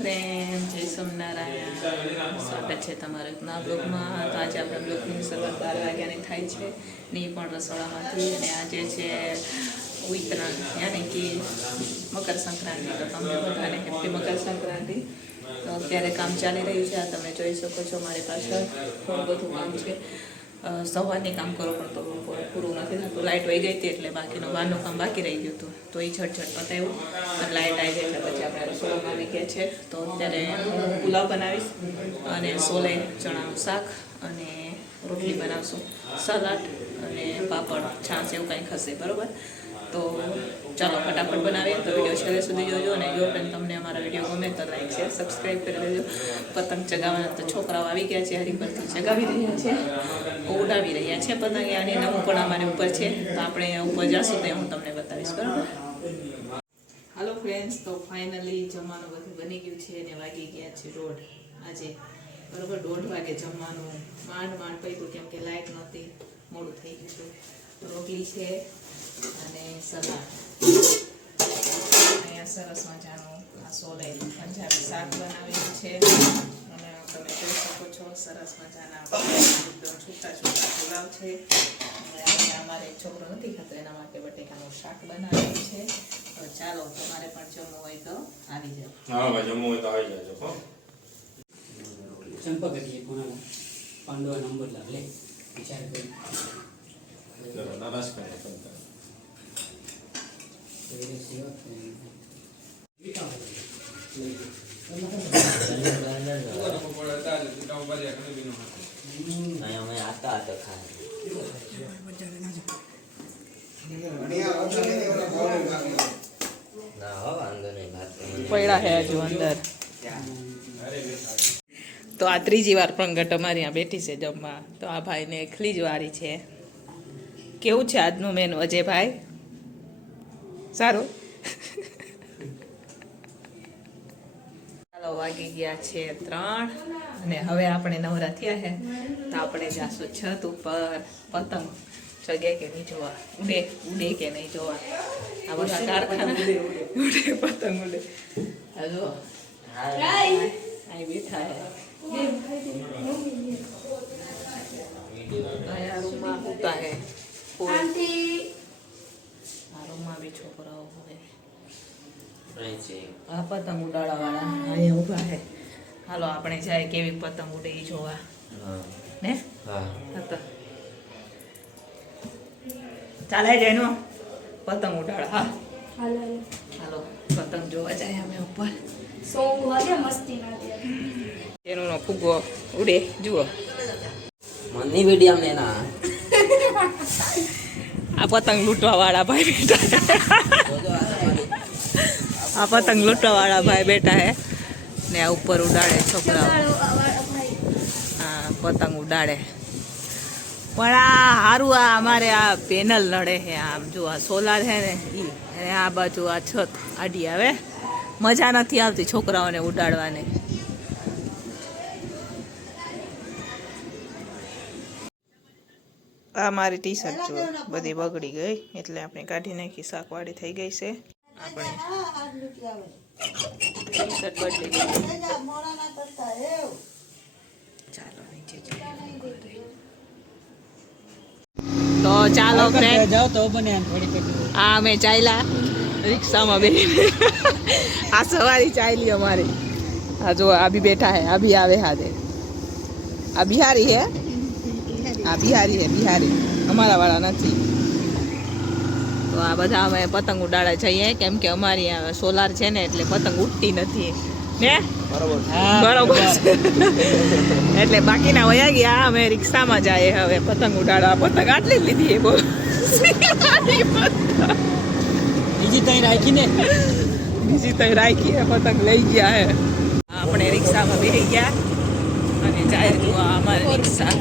પ્રેમ જય સોમનારાયણ સ્વાગત છે તમારે ના બ્લોગમાં. તો આજે આપણે બ્લોગની શરૂઆત બાર વાગ્યાની થાય છે ને પણ રસોડામાંથી. અને આજે છે ઉત્તરાયણ, યાની કે મકર સંક્રાંતિ. તો તમને બધાને હેપી મકર સંક્રાંતિ. તો અત્યારે કામ ચાલી રહ્યું છે, આ તમે જોઈ શકો છો મારી પાછળ. ઘણું બધું કામ છે. સવારની કામ કરો પણ તો પૂરું નથી થતું. લાઇટ વહી ગઈ હતી એટલે બાકીનું બહારનું કામ બાકી રહી ગયું હતું. તો એ ઝટઝટ પતાવ્યું અને લાઇટ આવી ગઈ એટલે પછી આપણે રસોડામાં આવી ગયા છે. તો અત્યારે હું પુલાવ બનાવીશ અને સોલે ચણાનું શાક અને રોટલી બનાવશું. સલાડ અને પાપડ, છાશ એવું કંઈ ખસે બરાબર? તો ચાલો ફટાફટ બનાવીએ તો વીડિયો છેલ્લે સુધી જોજો અને જો પણ તમને અમારા વીડિયો ગમે તો લાઈક શેર સબસ્ક્રાઈબ કરી દેજો. પતંગ ચગાવવાના તો છોકરાઓ આવી ગયા છે, હરી પરથી ચગાવી રહ્યા છે. ઉડાવી રહ્યા છે પતંગ અને નવું પણ અમારી ઉપર છે. તો આપણે ઉપર જશું તો હું તમને બતાવીશ, બરાબર? હાલો ફ્રેન્ડ્સ તો ફાઇનલી જમવાનું બધું બની ગયું છે અને વાગી ગયા છે દોઢ આજે. બરોબર, દોઢ વાગે જમવાનું. માંડ માંડ પડ્યું કેમ કે લાઇટ નહોતી, મોડું થઈ ગયું હતું. રોટલી છે અને સલાડ. અહીંયા સરસ મજાનું આ સોલે પંજાબી શાક બનાવેલું છે. અને તમે જોઈ શકો છો સરસ મજાના એકદમ છૂટા છૂટા પુલાવ છે. અમારે છોકરો નથી ખાતો એના માટે બટેકાનું શાક બનાવેલું છે. તો ચાલો તમારે પણ જમવું હોય તો આવી જાઓ. હા ભાઈ જમવું હોય તો આવી જાજો ચંપક હતી કોના? પાંડવા નંબર લાગલે વિચાર કરી. પડ્યા હે હજુ અંદર. તો આ ત્રીજી વાર પ્રગટ અમારી ત્યાં બેઠી છે જમવા. તો આ ભાઈને એકલી જ વારી છે. કેવું છે આજનું મેનુ અજયભાઈ? સારું? ચાલો વાગી ગયા છે ત્રણ અને હવે આપણે નવરા થયા છે. તો આપણે જાશું છત ઉપર પતંગ ચગે કે નહીં જોવા? ઉડે ઉડે કે નહીં જોવા? આ બધા કારખાના ઉડે પતંગ ઉડે. આ જો અહીં બેઠા હે રૂમમાં હોતા હે આ બી છોકરાઓ હોય આ પતંગ ઉડાડવા વાળા અહીંયા ઊભા છે. હાલો આપણે જાય કેવી પતંગ ઉડે જોવા. હા. ને? હા. ચાલે જઈનો પતંગ ઉડાડ હા. હાલો પતંગ જોવા જાય અમે ઉપર. એનો ફુગ્ગો ઉડે જુઓ. મનની વીડિયો ને ના. આ પતંગ લૂંટવા વાળા ભાઈ બેઠા આ પતંગ લૂંટવા વાળા ભાઈ બેઠા હે ને આ ઉપર ઉડાડે છોકરાઓ. હા, પતંગ ઉડાડે. પણ આ સારું આ અમારે આ પેનલ નડે છે. આમ જો આ સોલાર છે ને ઈ. અને આ બાજુ આ છત આડી આવે. મજા નથી આવતી છોકરાઓને ઉડાડવાની. આ મારી ટી શર્ટ જો બધી બગડી ગઈ એટલે આપણે કાઢી નાખી શાકવાળી થઈ ગઈ છે. આપણે ટી શર્ટ બદલી ગઈ. ચાલો નીચે તો ચાલો ફ્રેન્ડ જાઓ તો બને આ અમે ચાલ્યા રિક્ષામાં બેસીને આ સવારી ચાલી અમારી. આ જો આ બી બેઠા હે આ બી આવે હાજે આ બિહારી હે? આ બિહારી હે બિહારી. અમારા વાળા નથી. તો આ બધા અમે પતંગ ઉડાડવા જઈએ કેમ કે અમારી સોલાર છે ને એટલે પતંગ ઉડતી નથી. ને? બરોબર. એટલે બાકીના વયા ગયા અમે રિક્ષામાં જાય હવે પતંગ ઉડાડવા. પતંગ આટલી જ લીધી એ બોલ બીજી તઈ રાખીને બીજી તઈ રાખી હે, પતંગ લઈ ગયા હે. આપણે રિક્ષામાં બેસી ગયા અને જાય જોવા અમારે રિક્ષા.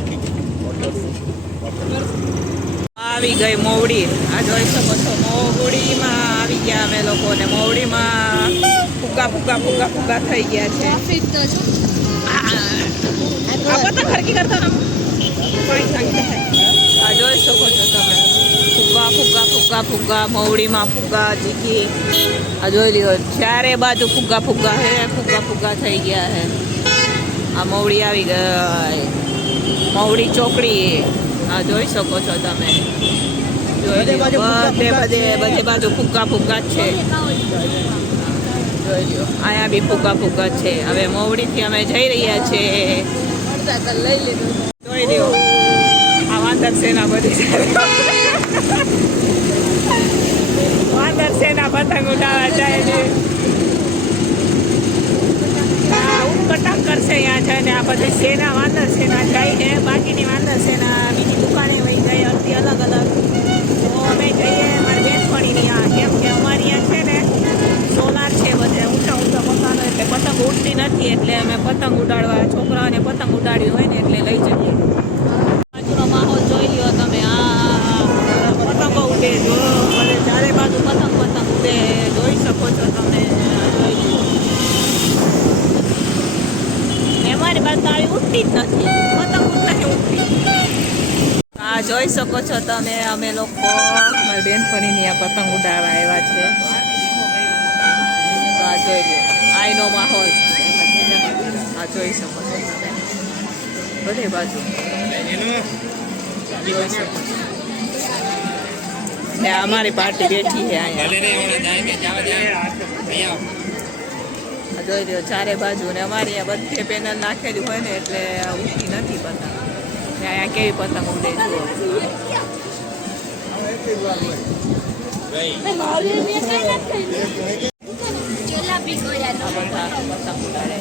આવી ગઈ મોવડી. આ જોઈ શકો છો, મોવડીમાં આવી ગયા અમે લોકો ને મોવડીમાં ફૂકા ફૂકા ફૂકા ફૂકા થઈ ગયા છે. ખરકી કરતા. આ જોઈ શકો છો તમે. ફુગ્ગા ફૂકા ફુગ્ગા ફૂકા મોવડીમાં ફુગ્ગા ચીકી આ જોઈ લ્યો, ચારે બાજુ ફુગ્ગા ફુગ્ગા હે, ફૂકા ફુગ્ગા થઈ ગયા હે. આ મોવડી આવી ગઈ. મવડી ચોકડી આ જોઈ શકો છો તમે. બધે બધે બધે બાજુ ફુગ્ગા જ છે. જોઈ અહીંયા બી ફુગ્ગા ફુગ્ગા છે. હવે મોવડીથી અમે જઈ રહ્યા છીએ લઈ લીધું. જોઈ લ્યો આ વાંદર સેના બધી વાંદર સેના પતંગ ઉડાવવા જાય છે આ ઉત્કટક કરશે અહીંયા છે ને આ બધી સેના વાંદર સેના જાય છે, બાકીની વાંદર સેના બીજી દુકાને વહી જાય અડધી અલગ અલગ. તો અમે જઈએ મારી બેનપણીની આ, કેમ કે અમારી અહીંયા છે ને, સોલાર છે બધે, ઊંચા ઊંચા મકાનો, એટલે પતંગ ઉડતી નથી, એટલે અમે પતંગ ઉડાડવા, છોકરાઓને પતંગ ઉડાડવી હોય ને, એટલે લઈ જઈએ બાજુનો માહોલ જોઈ લ્યો તમે આ પતંગો ઉડે જો ભલે ચારે બાજુ પતંગ પતંગ ઉડે જોઈ શકો છો તમે આ જોઈ લ્યો ને અમારી બાજુ તો આવી ઉડતી જ નથી પતંગ જ નથી ઉડતી આ જોઈ શકો છો તમે અમે લોકો. મારી બેનપણીની આ પતંગ ઉડાડવા આવ્યા છે. આ જોઈ લો આઈનો માહોલ. આ જોઈ શકો છો તમે. બધે બાજુ. ને અમારી પાર્ટી બેઠી છે અહીંયા. જોઈ લો ચારે બાજુ. ને અમારી અહીંયા બધે પેનલ નાખેલી હોય ને એટલે ઉઠી નથી પતંગ. ને અહીંયા કેવી પતંગ ઉડે જુઓ કેલા બી ગયા આ બધા પતંગ ઉડાડે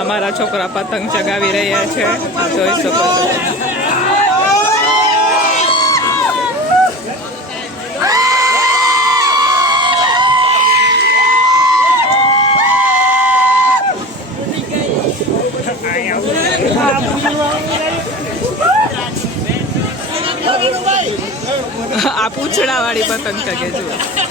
અમારા છોકરા પતંગ ચગાવી રહ્યા છે. જોઈ શકો છો. આ પૂછડા વાળી પતંગ ચગે જુઓ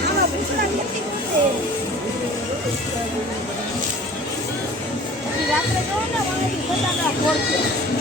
આમાં પૂછડા નથી પડે પછી રાત્રે જો ને મને ફોડશે